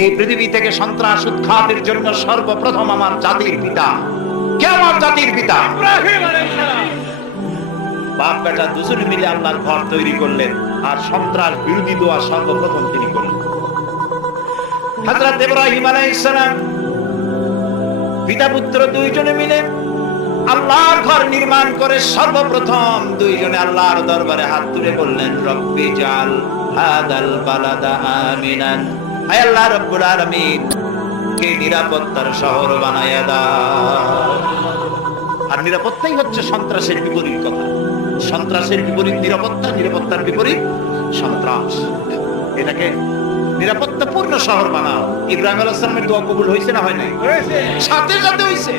এই পৃথিবী থেকে সন্ত্রাস উৎখাতের জন্য সর্বপ্রথম আমার জাতির পিতা। কে আমার জাতির পিতা? বাপ বেটা দুজনে মিলে আল্লাহর ঘর তৈরি করলেন আর সন্ত্রাস বিরোধী দোয়া সর্বপ্রথম তিনি করলেন। হযরত ইব্রাহিম আলাইহিস সালাম পিতা পুত্র দুইজনে মিলে আল্লাহর ঘর নির্মাণ করে সর্বপ্রথম দুইজনে আল্লাহর দরবারে হাত তুলে বললেন রব্বি জাল হাদাল বালাদা আমিনান। আল্লাহ রব্বুল আলামিন কে নিরাপত্তার শহর বানায়া দাও। আর নিরাপত্তাই হচ্ছে সন্ত্রাসের বিপরীত কথা। সন্ত্রাসের বিপরীত নিরাপত্তা নিরাপত্তার বিপরীত সন্ত্রাস। এটাকে নিরাপত্তাপূর্ণ শহর বানাও। ইব্রাহিম আলাইহিস সালামের দোয়া কবুল হয়েছে না হয় নাই? সাথে সাথে হয়েছে।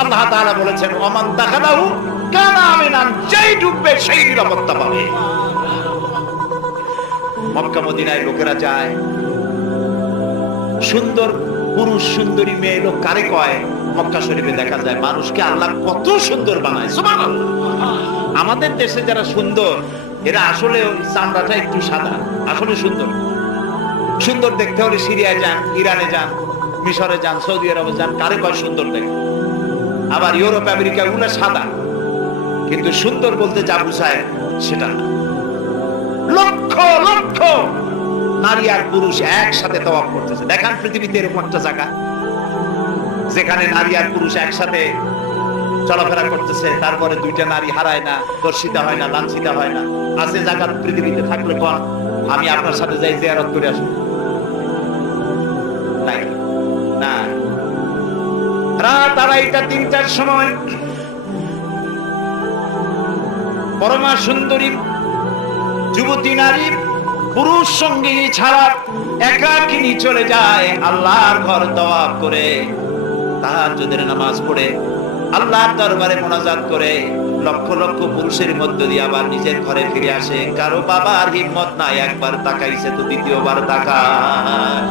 আল্লাহ তাআলা বলেছেন দাখালাহু কানা আমিনান যেই ডুববে সেই নিরাপত্তা পাবে। মক্কা মদিনায় লোকেরা যায় সুন্দর পুরুষ, সুন্দরী মেয়ে লোক কারে কয়? মক্কা শরীফে দেখা যায় মানুষকে আল্লাহ কত সুন্দর বানায় আমাদের দেশে যারা সুন্দর, এরা আসলে চামড়াটা একটু সাদা, আসলে সুন্দর। সুন্দর দেখতে হলে সিরিয়ায় যান, ইরানে যান, মিশরে যান, সৌদি আরবে যান, কারে কয় সুন্দর দেখে? আবার ইউরোপ, আমেরিকা গুলো সাদা। কিন্তু সুন্দর বলতে যা বুঝায়, সেটা লক্ষ লক্ষ নারী আর পুরুষ একসাথে তওয়াফ করতেছে। দেখান পৃথিবীতে এরকম একটা জায়গা, যেখানে নারী আর পুরুষ একসাথে চলাফেরা করতেছে, তারপরে দুইটা নারী হারায় না দর্শিতা হয় না, লাঞ্ছিতা হয় না। আছে জায়গা পৃথিবীতে থাকলে কোন আমি আপনার সাথে যাই, জিয়ারত করে আসব। নাই না রাত আড়াইটা, তিনটার সময় পরমা সুন্দরী যুবতী নারী পুরুষ সঙ্গী ছাড়া একাকিনী চলে যায়? আল্লাহর ঘর তওয়াব করে তাহাজ্জুদের নামাজ পড়ে, আল্লাহর দরবারে মোনাজাত করে, লক্ষ লক্ষ পুরুষের মধ্য দিয়ে আবার নিজের ঘরে ফিরে আসে। কারও বাবার হিম্মত নাই, একবার তাকাইছে তো দ্বিতীয়বার তাকায়।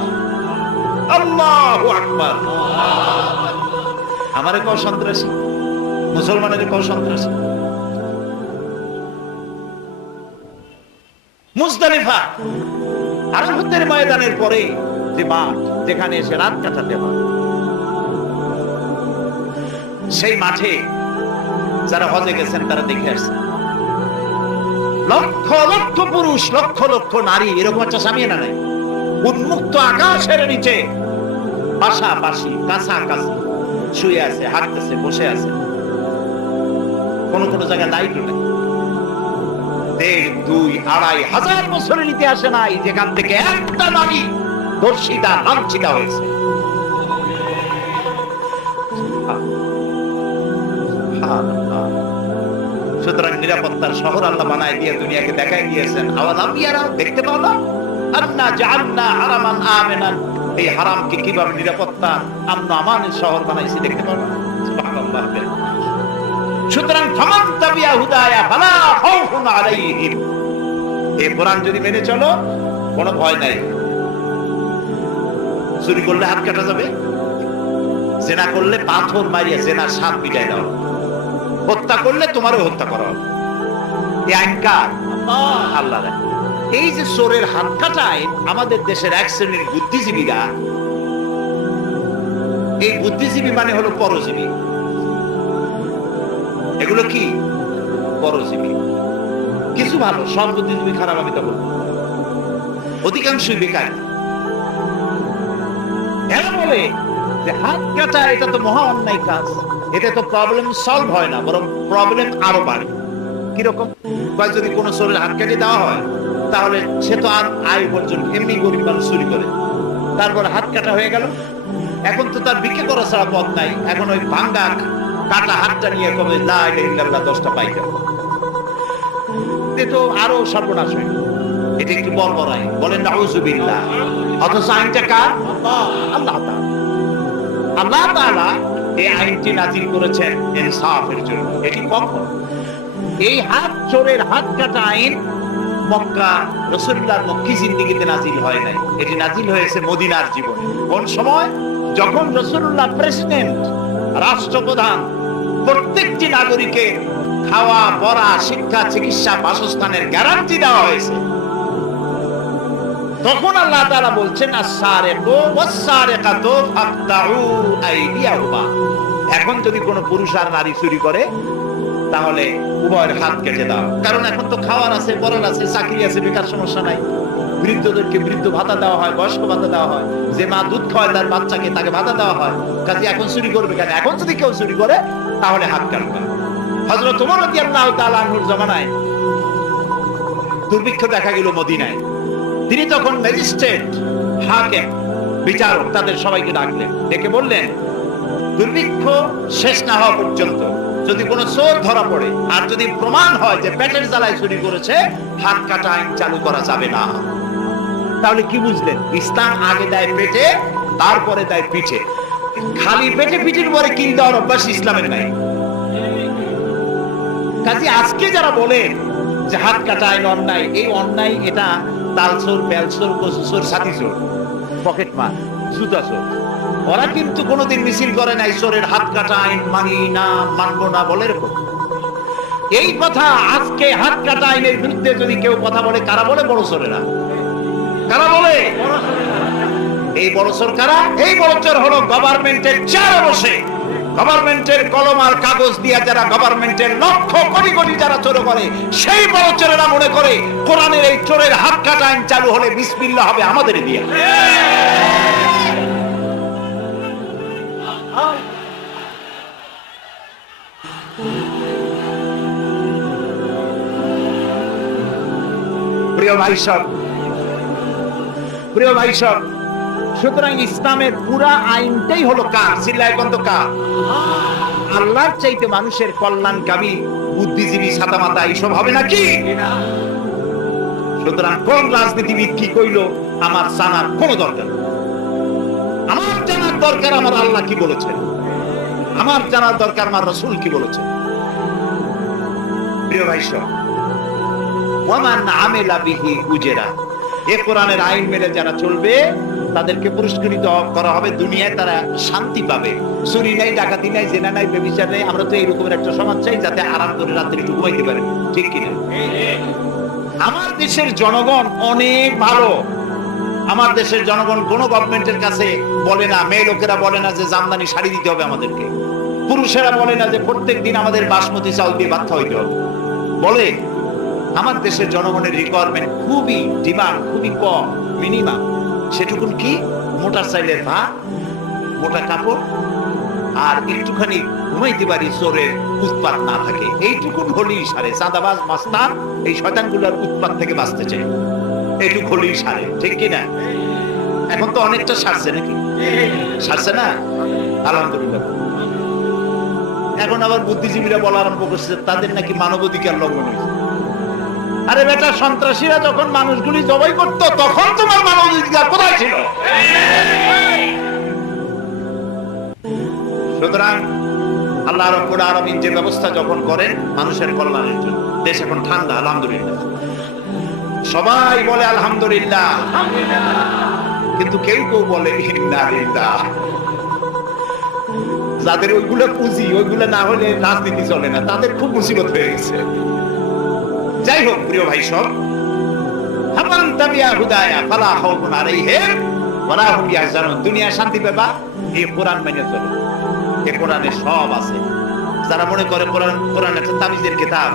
আল্লাহু আকবার। আমারে কও সন্ত্রাসী, মুসলমানের কও সন্ত্রাসী। মুজদালিফা, আরাফাতের ময়দানের পরে যে মাঠ, যেখানে এসে রাত কাটাতে হয়, সেই মাঠে যারা হজে গেছেন, তারা দেখে আসছেন। লক্ষ লক্ষ পুরুষ, লক্ষ লক্ষ নারী, এরকম একটা স্বামী না নাই। উন্মুক্ত আকাশের নিচে পাশাপাশি কাছাকাছি শুয়ে আছে, হাঁটতেছে, বসে আছে। কোন কোন জায়গায় লাইটও নেই। দেড়, দুই, আড়াই হাজার বছরের ইতিহাসে নাই, যেখান থেকে একটা নারী দর্শিতা লাঞ্ছিতা হয়েছে। সুতরাং নিরাপত্তার শহর আল্লাহ বানায় দিয়ে দুনিয়াকে দেখাই দিয়েছেন। আওয়াজ আমি আর দেখতে পাও না। আন্না জাহান্না হারামান আমেনান। এই হারামকে কীভাবে নিরাপত্তা আমন আমানের শহর বানাইছি দেখতে পাও না। সুতরাং এই কোরআন যদি মেনে চলো, কোনো ভয় নাই। চুরি করলে হাত কাটা যাবে। করলে পাথর মারিয়া সাপ দাও। হত্যা করলে তোমারও হত্যা করা হবে। এই আল্লাহ। এই যে চোরের হাত কাটায় আমাদের দেশের এক শ্রেণির বুদ্ধিজীবীরা, এই বুদ্ধিজীবী মানে হলো পরজীবী। এগুলো কি? পরজীবী কিছু ভালো, সব বুদ্ধিজীবী খারাপ আমি তো বলব। অধিকাংশই বেকার। এরা বলে যে হাত কাটা, এটা তো মহা অন্যায় কাজ। তো প্রবলেম সলভ হয় না, বরং প্রবলেম আরও বাড়ে। কীরকম? বা যদি কোনো শরীর হাত কেটে দেওয়া হয়, তাহলে সে তো আর আয় উপার্জন এমনি গরিব মানুষ চুরি করে। তারপর হাত কাটা হয়ে গেল। এখন তো তার বিক্রি করা ছাড়া পথ নাই। এখন ওই ভাঙ্গা কাটা হাতটা নিয়ে কবে দশটা পাই তো আরও সর্বনাশ হয়ে এটা একটু বর্বরাই বলেন নাউজুবিল্লাহ অথচ আইনটা কার? আল্লাহ আল্লাহ এই আইনটি করেছেন ইনসাফের জন্য। এটি এই হাত চোরের হাত কাটা আইন মক্কা রসুল্লাহর মক্কি জিন্দিগিতে নাজিল হয় নাই। এটি নাজিল হয়েছে মদিনার জীবনে। কোন সময়? যখন রসুল্লাহ প্রেসিডেন্ট, রাষ্ট্রপ্রধান প্রত্যেকটি নাগরিকের খাওয়া, পড়া, শিক্ষা, চিকিৎসা, বাসস্থানের গ্যারান্টি দেওয়া হয়েছে। তখন আল্লাহ তাআলা বলছেন এখন যদি কোনো পুরুষ আর নারী চুরি করে, তাহলে উভয়ের হাত কেটে দাও। কারণ এখন তো খাওয়ার আছে, পড়ার আছে, চাকরি আছে, বেকার সমস্যা নাই। বৃদ্ধদেরকে বৃদ্ধ ভাতা দেওয়া হয়, বয়স্ক ভাতা দেওয়া হয়। যে মা দুধ খাওয়ায় তার বাচ্চাকে তাকে ভাতা দেওয়া হয়। কাজে এখন চুরি করবে কেন? এখন যদি কেউ চুরি করে তাহলে হাত কাটবে হজরত তোমার আল্লাহ তালুর জমানায় দুর্ভিক্ষ দেখা গেল মদিনায়। তিনি তখন ম্যাজিস্ট্রেট, হাকেম, বিচারক তাদের সবাইকে ডাকলেন, ডেকে বললেন, দুর্ভিক্ষ শেষ না হওয়া পর্যন্ত যদি কোনো চোর ধরা পড়ে আর যদি প্রমাণ হয় যে পেটের জ্বালায় চুরি করেছে, হাত কাটা আইন চালু করা যাবে না। তাহলে কি বুঝলেন? ইসলাম আগে দেয় পেটে, তারপরে দেয় পিঠে। খালি পেটে পিঠের পরে কিল দেওয়ার অভ্যাস ইসলামের নাই। কাজে আজকে যারা বলেন যে হাত কাটা আইন অন্যায়, এই অন্যায় এটা তালচোর, বেলচোর, কচুচোর সাথীচোর পকেট মার জুতা চোর ওরা কিন্তু কোনোদিন মিছিল করে নাই, চোরের হাত কাটা আইন মানি না, মানবো না, বলে এরকম। এই কথা আজকে হাত কাটা আইনের বিরুদ্ধে যদি কেউ কথা বলে, কারা বলে? বড় চোরেরা। কারা বলে? এই বড় চোর এই বড় হলো গভর্নমেন্টের চেয়ারে বসে গভর্নমেন্টের কলম আর কাগজ দিয়ে যারা গভর্নমেন্টের লক্ষ কোটি কোটি যারা চোর করে, সেই বড় চোরেরা মনে করে কোরআনের এই চোরের হাত কাটা আইন চালু হলে বিসমিল্লা হবে আমাদের দিয়ে। প্রিয় ভাই সব প্রিয় ভাই সব সুতরাং ইসলামের পুরা আইনটাই হলো কার? চিল্লায় বন্ধ কার? আল্লাহর চাইতে মানুষের কল্যাণকামী, বুদ্ধিজীবী ছাতামাতা, এইসব হবে নাকি? সুতরাং কোন রাজনীতিবিদ কি কইলো, আমার জানার কোন দরকার আমার জানার দরকার আমার আল্লাহ কি বলেছেন? আমার জানার দরকার আমার রসুল কি বলেছেন? প্রিয় ভাই সব ওয়ামান আমেলা বিহি উজেরা, এ কোরআনের আইন মেনে যারা চলবে তাদেরকে পুরস্কৃত করা হবে। দুনিয়ায় তারা শান্তি পাবে। চুরি নাই, ডাকাতি নাই, জেনা নাই বেবিচার নাই। আমরা তো এইরকমের একটা সমাজ চাই যাতে আরাম করে রাত্রে একটু ঘুমাইতে পারে। ঠিক কিনা? আমার দেশের জনগণ অনেক ভালো। আমার দেশের জনগণ কোন গভর্নমেন্টের কাছে বলে না। মেয়ে লোকেরা বলে না যে জামদানি শাড়ি দিতে হবে আমাদেরকে। পুরুষেরা বলে না যে প্রত্যেক দিন আমাদের বাসমতি চাউল দিয়ে বাধ্য খাওয়াইতে হবে। বলে, আমার দেশের জনগণের রিকোয়ারমেন্ট খুবই ডিমান্ড খুবই কম মিনিমাম সেটুকুন কি? মোটর সাইকেলের ভাত মোটা কাপড়, আর একটুখানি ঘুমাইতে পারি চোরের উৎপাত না থাকে। এইটুকুন হলেই সারে। চাঁদাবাজ, মাস্তান, এই শয়তানগুলোর উৎপাত থেকে বাঁচতে চাই। এইটুকু হলেই সারে, ঠিক কিনা এখন তো অনেকটা সারছে নাকি? সারছে না? আলহামদুলিল্লাহ। এখন আবার বুদ্ধিজীবীরা বলা আরম্ভ করছে তাদের নাকি মানবাধিকার লঙ্ঘন হয়েছে। আরে বেটা, সন্ত্রাসীরা যখন মানুষগুলি জবাই করত, তখন তোমার মানবাধিকার কোথায় ছিল? সুতরাং আল্লাহ রব্বুল আলামিন যে ব্যবস্থা যখন করেন মানুষের কল্যাণের জন্য, দেশ এখন ঠান্ডা, আলহামদুলিল্লাহ। সবাই বলে আলহামদুলিল্লাহ। কিন্তু কেউ কেউ বলে যাদের ওইগুলো পুঁজি, ওইগুলো না হলে রাজনীতি চলে না, তাদের খুব মুসিবত হয়ে গেছে। যাই হোক প্রিয় ভাই সব, হামান তাবিয়া হুদায়া, ফালা খাউফুন আলাইহিম, ওয়ালা হুম ইয়াহজানুন। দুনিয়া শান্তি পাবা, এই কোরআন মেনে চলো। এই কোরআনে সব আছে। যারা মনে করে কোরআন কোরআন একটা তাবিজের কিতাব,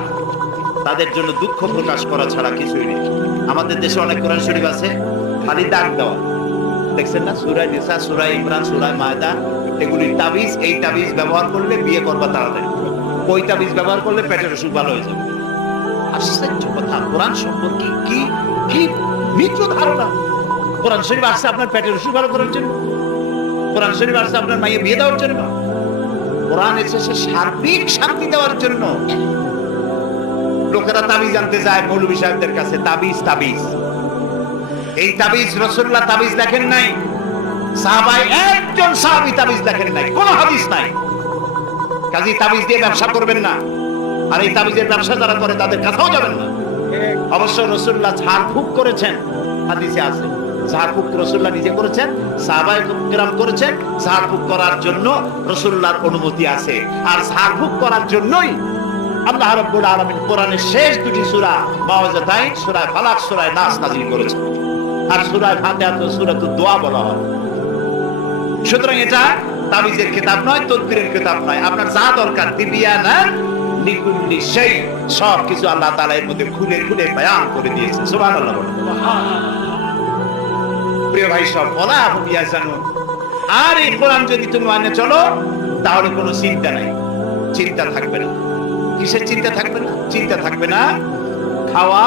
তাদের জন্য দুঃখ প্রকাশ করা ছাড়া কিছুই নেই। আমাদের দেশে অনেক কোরআন শরীফ আছে, খালি দাগ দেওয়া। দেখছেন না? সুরাই নিসা সুরাই ইমরান সুরাই মায়দা, এগুলির তাবিজ, এই তাবিজ ব্যবহার করলে বিয়ে করবা তাড়াতাড়ি। ওই তাবিজ ব্যবহার করলে পেটের অসুখ ভালো হয়ে যাবে। আশ্চর্য কথা। কোরআন সম্পর্কে কি কি মিত্র ধারণা? কোরআন শরীফ আসছে আপনার পেটের অসুখ ভালো করার জন্য। কোরআন শরীফ আসছে আপনার মাইয়ে বিয়ে দেওয়ার জন্য। কোরআন এসেছে সার্বিক শান্তি দেওয়ার জন্য। লোকেরা তাবিজ আনতে যায় মৌলভী সাহেবদের কাছে, তাবিজ তাবিজ। এই তাবিজ রসুল্লাহ তাবিজ দেখেন নাই। সাহাবাই একজন সাহাবি তাবিজ দেখেন নাই। কোন হাদিস নাই। কাজী তাবিজ দিয়ে ব্যবসা করবেন না। আর এই তাবিজের ব্যবসা যারা করে, তাদের কাছেও যাবেন না। অবশ্য রসুল্লাহ ঝাড়ফুঁক করেছেন। হাদিসে আছে রসুল্লাহ নিজে করেছেন করেছেন। করার জন্য রসুল্লাহর অনুমতি আছে। আর করার জন্যই আল্লাহ রাব্বুল আলামিন কোরআনের শেষ দুটি সূরা মাওয়াজাতাইন সূরা ফালাক, সূরা নাস নাযিল করেছেন। আর সুরায় সূরাত দোয়া বলা হয়। সুতরাং এটা তাবিজের কিতাব নয়, তদবিরের কিতাব নয়। আপনার যা দরকার লিকুল্লি সেই সব কিছু আল্লাহ মধ্যে খুলে খুলে করে দিয়েছে। বলেন। প্রিয় ভাই, সব বলা জানো আর এই কোরআন যদি তুমি মানে চলো, তাহলে কোনো চিন্তা নাই। চিন্তা থাকবে না। কিসের চিন্তা থাকবে না? চিন্তা থাকবে না, খাওয়া,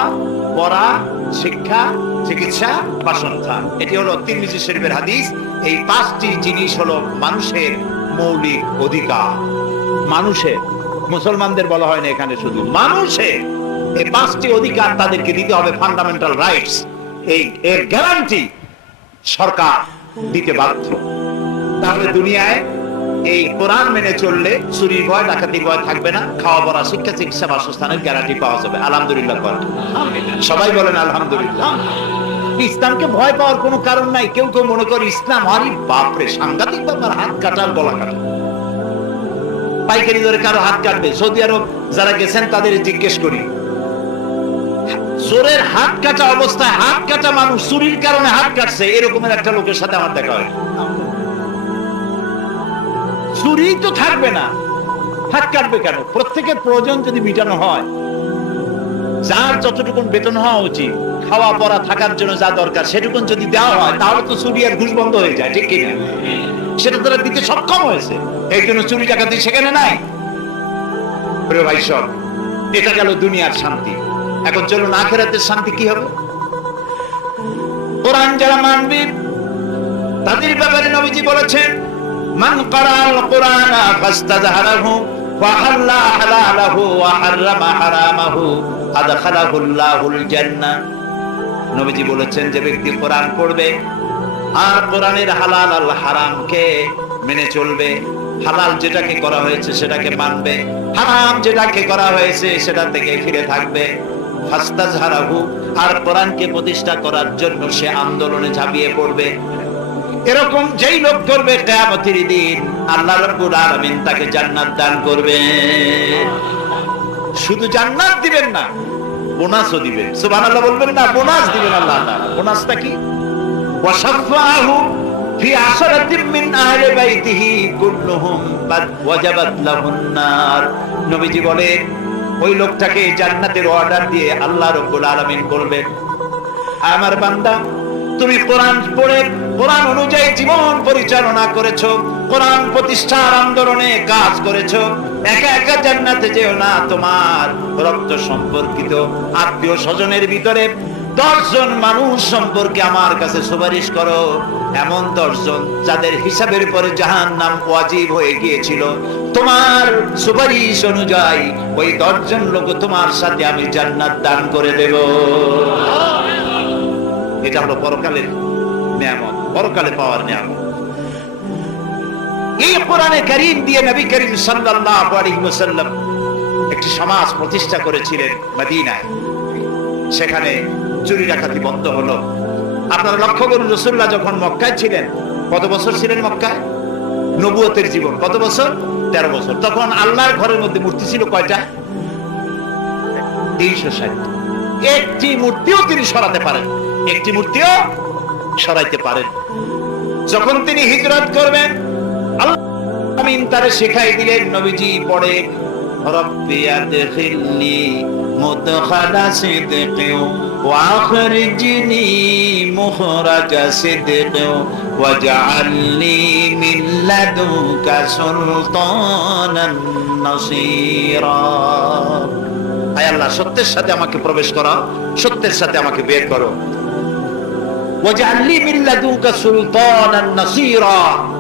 পড়া, শিক্ষা, চিকিৎসা এটি হলো তিরমিজি শরীফের হাদিস। এই পাঁচটি জিনিস হলো মানুষের মৌলিক অধিকার। মানুষের মুসলমানদের বলা হয় না এখানে শুধু। মানুষের এই পাঁচটি অধিকার তাদেরকে দিতে হবে ফান্ডামেন্টাল রাইটস এই এর গ্যারান্টি সরকার দিতে বাধ্য। তাহলে দুনিয়ায় এই কোরআন মেনে চললে চুরির ভয় ডাকাতির ভয় থাকবে না খাওয়া পড়া শিক্ষা চিকিৎসা বাসস্থানের গ্যারান্টি পাওয়া যাবে। আলহামদুলিল্লাহ করেন সবাই বলেন আলহামদুলিল্লাহ। ইসলামকে ভয় পাওয়ার কোনো কারণ নাই। কেউ কেউ মনে করে ইসলাম আরে বাপরে সাংঘাতিক ব্যাপার হাত কাটার গলা কাটা পাইকারি ধরে কারও হাত কাটবে। সৌদি আরব যারা গেছেন, তাদের জিজ্ঞেস করি। চোরের হাত কাটা অবস্থায় হাত কাটা মানুষ চুরির কারণে হাত কাটছে, এরকমের একটা লোকের সাথে আমার দেখা হয়। চুরি তো থাকবে না। হাত কাটবে কেন? প্রত্যেকের প্রয়োজন যদি মিটানো হয়। যার যতটুকু বেতন হওয়া উচিত, খাওয়া, পড়া, থাকার জন্য যা দরকার সেটুকু যদি দেওয়া হয়, তাহলে তো চুরি আর ঘুষ বন্ধ হয়ে যায়, ঠিক কিনা? সেটা তারা দিতে সক্ষম হয়েছে। এই জন্য চুরি টাকাতি সেখানে নাই। প্রিয় ভাই সব, এটা গেল দুনিয়ার শান্তি। এখন চলুন আখেরাতের শান্তি কি হবে? কোরআন যারা মানবে, তাদের ব্যাপারে নবীজি বলেছেন, মান কারাল কোরআন ফাস্তাযহারাহু ফাহাল্লা হালালাহু ওয়া হাররামা হারামাহু আদখালাহুল্লাহুল জান্নাহ। নবীজি বলেছেন, যে ব্যক্তি কোরআন পড়বে আর কোরআনের হালাল আল হারামকে মেনে চলবে। হালাল যেটাকে করা হয়েছে সেটাকে মানবে। হারাম যেটাকে করা হয়েছে সেটা থেকে ফিরে থাকবে। আর কোরআনকে প্রতিষ্ঠা করার জন্য সে আন্দোলনে ঝাঁপিয়ে পড়বে। এরকম যেই লোক করবে কিয়ামতের দিন, আল্লাহ রাব্বুল আলামিন তাকে জান্নাত দান করবে। শুধু জান্নাত দিবেন না, বোনাসও দিবেন। সুবহানাল্লাহ বলবেন না, বোনাস দিবেন আল্লাহ তাআলা। বোনাসটা কি? আমার বান্দা, তুমি কোরআন পড়ে, কোরআন অনুযায়ী জীবন পরিচালনা করেছ, কোরআন প্রতিষ্ঠার আন্দোলনে কাজ করেছ, একা একা জান্নাতে যেও না তোমার রক্ত সম্পর্কিত আত্মীয় স্বজনের ভিতরে দশজন মানুষ সম্পর্কে আমার কাছে সুপারিশ করো। এমন দশজন যাদের হিসাবের পরে জাহান নাম ওয়াজিব হয়ে গিয়েছিল। তোমার সুপারিশ অনুযায়ী ওই দশজন লোক তোমার সাথে আমি জান্নাত দান করে দেব। এটা হলো পরকালের নিয়ামত, পরকালে পাওয়ার নিয়ামত। এই কোরআনে করিম দিয়ে নবী করিম সাল্লাল্লাহু আলাইহি ওয়াসাল্লাম একটি সমাজ প্রতিষ্ঠা করেছিলেন মদিনায়। সেখানে চুরি ডাকাতি বন্ধ হলো। আপনারা লক্ষ্য করুন, রসুল্লাহ যখন মক্কায় ছিলেন, কত বছর ছিলেন মক্কায়? নবুয়তের জীবন, কত বছর? তেরো বছর। তখন আল্লাহর ঘরের মধ্যে মূর্তি ছিল কয়টা? তিনশো ষাট। একটি মূর্তিও তিনি সরাতে পারেন। একটি মূর্তিও সরাইতে পারেন। যখন তিনি হিজরত করবেন আমিন তারে শেখাই দিলেন, নবীজি পড়ে, রব্বি আদখিলনি মুদখালা ওয়াখরিজনি মুখরাজা সিদকিন ওয়াজআলনি মিন লাদুনকা সুলতানান নাসীরা আয় আল্লাহ, সত্যের সাথে আমাকে প্রবেশ করা, সত্যের সাথে আমাকে বের করো। ওয়াজআলনি মিন লাদুনকা সুলতানান নাসীরা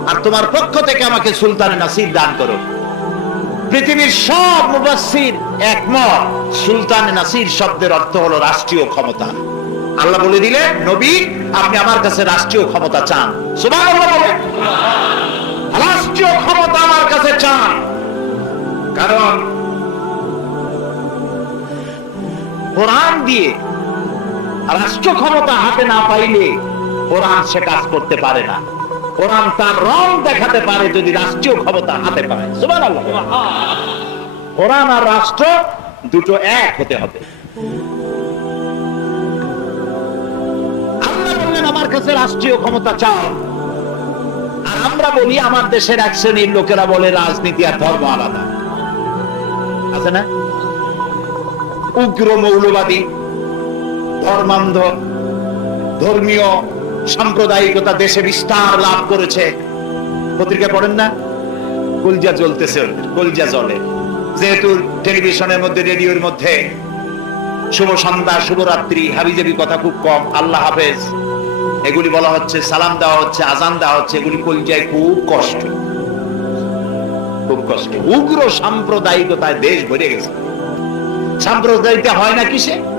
আর তোমার পক্ষ থেকে আমাকে সুলতান নাসির দান করো। পৃথিবীর সব মুবাসসির একমত। সুলতান নাসির শব্দের অর্থ হলো রাষ্ট্রীয় ক্ষমতা। আল্লাহ বলে দিলেন নবী, আপনি আমার কাছে রাষ্ট্রীয় ক্ষমতা চান। বলেন রাষ্ট্রীয় ক্ষমতা আমার কাছে চান। কারণ কোরআন দিয়ে রাষ্ট্র ক্ষমতা হাতে না পাইলে কোরআন সে কাজ করতে পারে না। কোরআন তার রং দেখাতে পারে যদি রাষ্ট্রীয় ক্ষমতা হাতে পায়। সুবহানাল্লাহ। কোরআন আর রাষ্ট্র দুটো এক হতে হবে। আল্লাহ বললেন কাছে রাষ্ট্রীয় ক্ষমতা চাও। আর আমরা বলি, আমার দেশের এক শ্রেণির লোকেরা বলে, রাজনীতি আর ধর্ম আলাদা। আছে না? উগ্র মৌলবাদী, ধর্মান্ধ, ধর্মীয় সাম্প্রদায়িকতা দেশে বিস্তার লাভ করেছে। পত্রিকা পড়েন না? কলজা জ্বলতেছে, কলজা জ্বলে। যেহেতু টেলিভিশনের মধ্যে, রেডিওর মধ্যে শুভ সন্ধ্যা, শুভরাত্রি, হাবিজাবি কথা খুব কম। আল্লাহ হাফেজ। এগুলি বলা হচ্ছে, সালাম দেওয়া হচ্ছে, আজান দেওয়া হচ্ছে। এগুলি কলজায় খুব কষ্ট। খুব কষ্ট। উগ্র সাম্প্রদায়িকতায় দেশ ভরে গেছে। সাম্প্রদায়িকতা হয় না কিসে?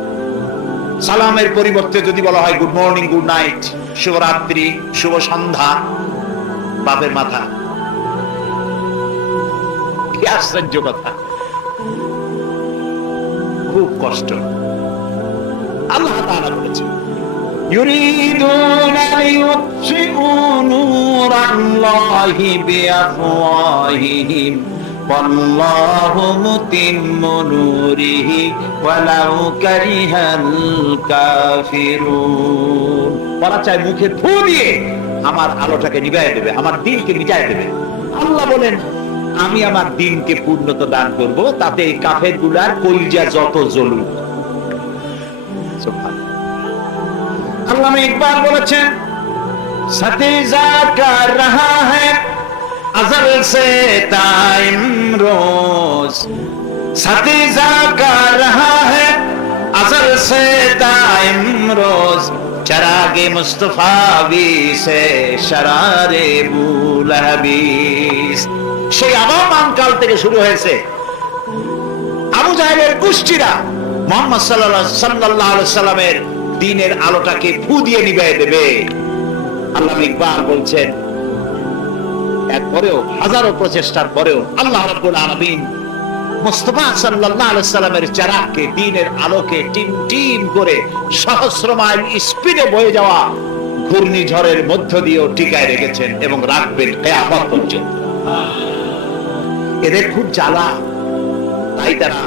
সালামের পরিবর্তে যদি বলা হয় গুড মর্নিং গুড নাইট শুভরাত্রি শুভ সন্ধ্যা বাপের মাথা কি আশ্চর্য কথা খুব কষ্ট আল্লাহ তাআলা বলেছেন يريدون ليطفئوا نور الله بأفواههم والله متم نوره ولو كره الكافرون ওরা চায় মুখে ফু দিয়ে আমার আলোটাকে নিভাই দেবে আমার দিনকে মিটায় দেবে আল্লাহ বলেন আমি আমার দিনকে পূর্ণতা দান করব তাতে এই কাফের গুলার কলজা যত জ্বলুক সুবহানাল্লাহ। আল্লামা ইকবাল বলেছেন সতীজা কর রহা হ্যায় ازل سے تا امروز ستیزہ کا رہا ہے ازل سے تا امروز چراغ مصطفیٰ بھی سے شرار বুলাবিস সেই আবামান কাল থেকে শুরু হয়েছে। আবু জাহেলের কুষ্টিরা মোহাম্মদ সাল্লাল্লাহু সাল্লাল্লাহু সাল্লামের দিনের আলোটাকে ফু দিয়ে নিভিয়ে দেবে। আল্লাহ ইকবাল বলছেন হাজারো প্রচেষ্টার পরেও আল্লাহ সাল্লাল্লাহু আলাইহি সাল্লামের আলোকে টিম টিম করে সহস্র মাইল স্পিডে বয়ে যাওয়া ঘূর্ণিঝড়ের মধ্য দিয়েও টিকায় রেখেছেন এবং রাখবেন কিয়ামত পর্যন্ত। এদের খুব জ্বালা। তাই তারা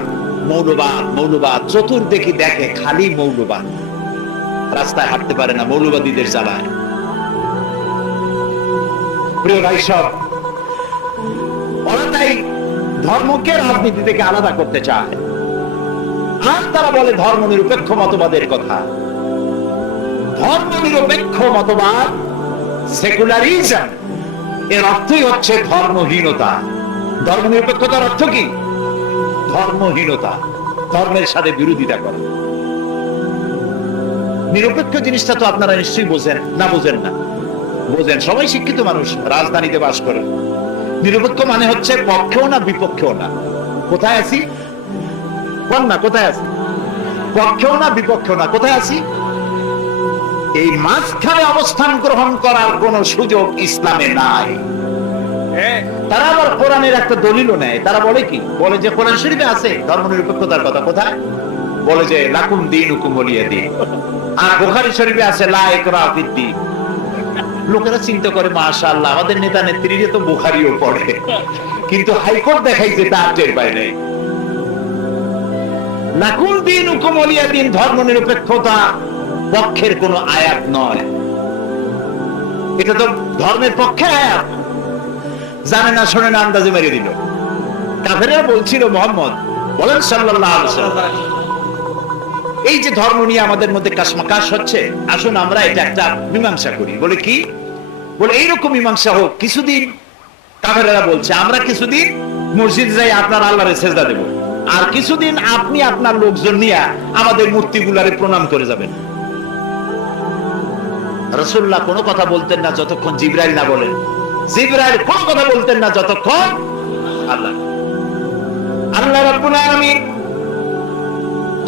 মৌলবাদ মৌলবাদ, চতুর্দিকে দেখে খালি মৌলবাদ। রাস্তায় হাঁটতে পারে না মৌলবাদীদের জ্বালায়। প্রিয় ভাই সব ওরা তাই ধর্মকে রাজনীতি থেকে আলাদা করতে চায়। আর তারা বলে ধর্ম নিরপেক্ষ মতবাদের কথা। ধর্ম নিরপেক্ষ মতবাদ, সেকুলারিজম, এর অর্থই হচ্ছে ধর্মহীনতা। ধর্ম নিরপেক্ষতার অর্থ কি? ধর্মহীনতা, ধর্মের সাথে বিরোধিতা করা। নিরপেক্ষ জিনিসটা তো আপনারা নিশ্চয়ই বোঝেন, না বোঝেন না। বোঝেন, সবাই শিক্ষিত মানুষ, রাজধানীতে বাস করে। নিরপেক্ষ মানে হচ্ছে পক্ষেও না, বিপক্ষেও না। কোথায় আছি? কোন না, কোথায় আছি? পক্ষেও না, বিপক্ষেও না, কোথায় আছি? এই মাঝখানে অবস্থান গ্রহণ করার কোন সুযোগ ইসলামে নাই। তারা আবার কোরআনের একটা দলিলও নেয়। তারা বলে কি? বলে যে কোরআন শরীফে আছে ধর্ম নিরপেক্ষতার কথা কোথায়? বলে যে, লাকুম দিন হুকুম বলিয়া দিন। আর বোখারি শরীফে আছে, লা ফিদ্দিন লোকেরা চিন্তা করে, মাশাআল্লাহ, আমাদের নেতা নেত্রীরা তো বুখারিও পড়ে। কিন্তু হাইকোর্ট দেখাইছে তার টের পায় নাই। নাকুল দিন উকুমলিয়া দিন ধর্ম নিরপেক্ষতা পক্ষের কোন আয়াত নয়। এটা তো ধর্মের পক্ষে আয়াত। জানে না, শোনে না, আন্দাজে মেরে দিল। কাফেরা বলছিল, মোহাম্মদ, বলেন সাল্লাল্লাহু আলাইহি ওয়াসাল্লাম এই যে ধর্ম নিয়ে আমাদের মধ্যে কাশমাকাশ হচ্ছে, আসুন আমরা এটা একটা মীমাংসা করি। বলে কি? বলে এইরকম মীমাংসা হোক, কিছুদিন কাফেরেরা বলছে, আমরা কিছুদিন মসজিদ যাই, আপনার আল্লাহরে সেজদা দেব। আর কিছুদিন আপনি আপনার লোকজন নিয়ে আমাদের মূর্তিগুলারে প্রণাম করে যাবেন। রসুল্লাহ কোনো কথা বলতেন না যতক্ষণ জিব্রাইল না বলেন। জিব্রাইল কোনো কথা বলতেন না যতক্ষণ আল্লাহ। আল্লাহ রাব্বুল আলামিন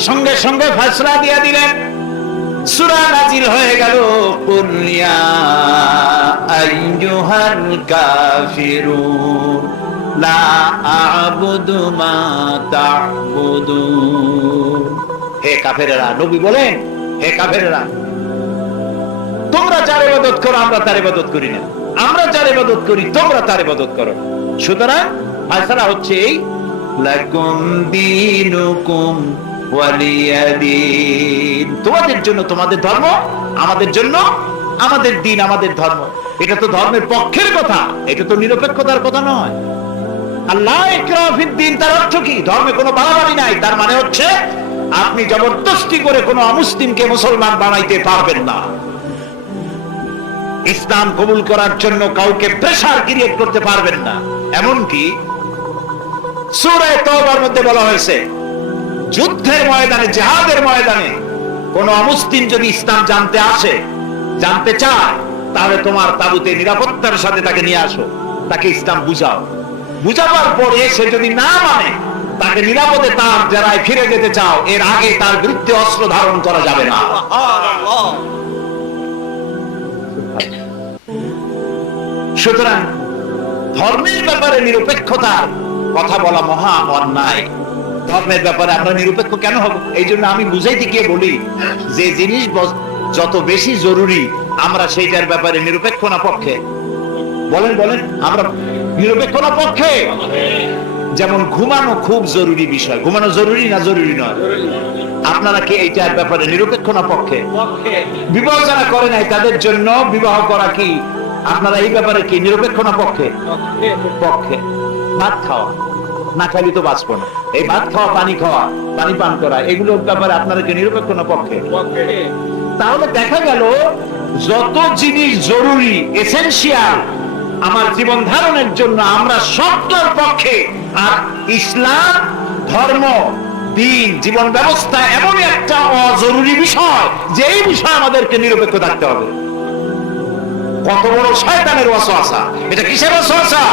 সঙ্গে সঙ্গে ফয়সলা দিয়া দিলেন। সুরা নাজিল হয়ে গেল ইয়া আইয়ুহাল কাফিরুন, লা হে কাফেরেরা, নবী বলেন, হে কাফেরেরা, তোমরা যার ইবাদত করো, আমরা তার ইবাদত করি না। আমরা যার ইবাদত করি, তোমরা তার ইবাদত করো। সুতরাং ফয়সালা হচ্ছে এই, লাকুম দীনুকুম তোমাদের জন্য তোমাদের ধর্ম, আমাদের জন্য আমাদের দিন, আমাদের ধর্ম। এটা তো ধর্মের পক্ষের কথা, এটা তো নিরপেক্ষতার কথা নয়। আল্লাহ দিন তার অর্থ কি? ধর্মে কোনো বাড়াবাড়ি নাই, তার মানে হচ্ছে আপনি জবরদস্তি করে কোনো অমুসলিমকে মুসলমান বানাইতে পারবেন না। ইসলাম কবুল করার জন্য কাউকে প্রেসার ক্রিয়েট করতে পারবেন না। এমনকি সূরায়ে তওবার মধ্যে বলা হয়েছে যুদ্ধের ময়দানে, জিহাদের ময়দানে কোন অমুসলিম যদি ইসলাম জানতে আসে, জানতে চায়, তাহলে তোমার তাবুতে নিরাপত্তার সাথে তাকে নিয়ে আসো, তাকে ইসলাম বুঝাও। বুঝাবার পরে সে যদি না মানে তাকে নিরাপদে তার যারায় ফিরে যেতে চাও, এর আগে তার বিরুদ্ধে অস্ত্র ধারণ করা যাবে না। সুতরাং ধর্মের ব্যাপারে নিরপেক্ষতার কথা বলা মহা অন্যায়। ধর্মের ব্যাপারে আমরা নিরপেক্ষ কেন হব? এই জন্য আমি বুঝাইতে গিয়ে বলি, যে জিনিস যত বেশি জরুরি, আমরা সেইটার ব্যাপারে নিরপেক্ষ না পক্ষে। বলেন বলেন, আমরা নিরপেক্ষ না পক্ষে? যেমন ঘুমানো খুব জরুরি বিষয়। ঘুমানো জরুরি না জরুরি নয়? আপনারা কি এইটার ব্যাপারে নিরপেক্ষ না পক্ষে? বিবাহ যারা করে নাই, তাদের জন্য বিবাহ করা কি? আপনারা এই ব্যাপারে কি নিরপেক্ষ না পক্ষে? পক্ষে। ভাত খাওয়া। না খালি তো বাঁচবো না। এই ভাত খাওয়া, পানি খাওয়া, পানি পান করা এগুলোর ব্যাপারে আপনারা কি নিরপেক্ষ না, পক্ষে। তাহলে দেখা গেল, যত জিনিস জরুরি এসেনশিয়াল আমার জীবন ধারণের জন্য আমরা সবটার পক্ষে, আর ইসলাম, ধর্ম, দিন, জীবন ব্যবস্থা এমনই একটা অজরুরি বিষয় যে এই বিষয়ে আমাদেরকে নিরপেক্ষ থাকতে হবে। কত বড় শয়তানের ওয়াসওয়াসা। এটা কিসের ওয়াসওয়াসা?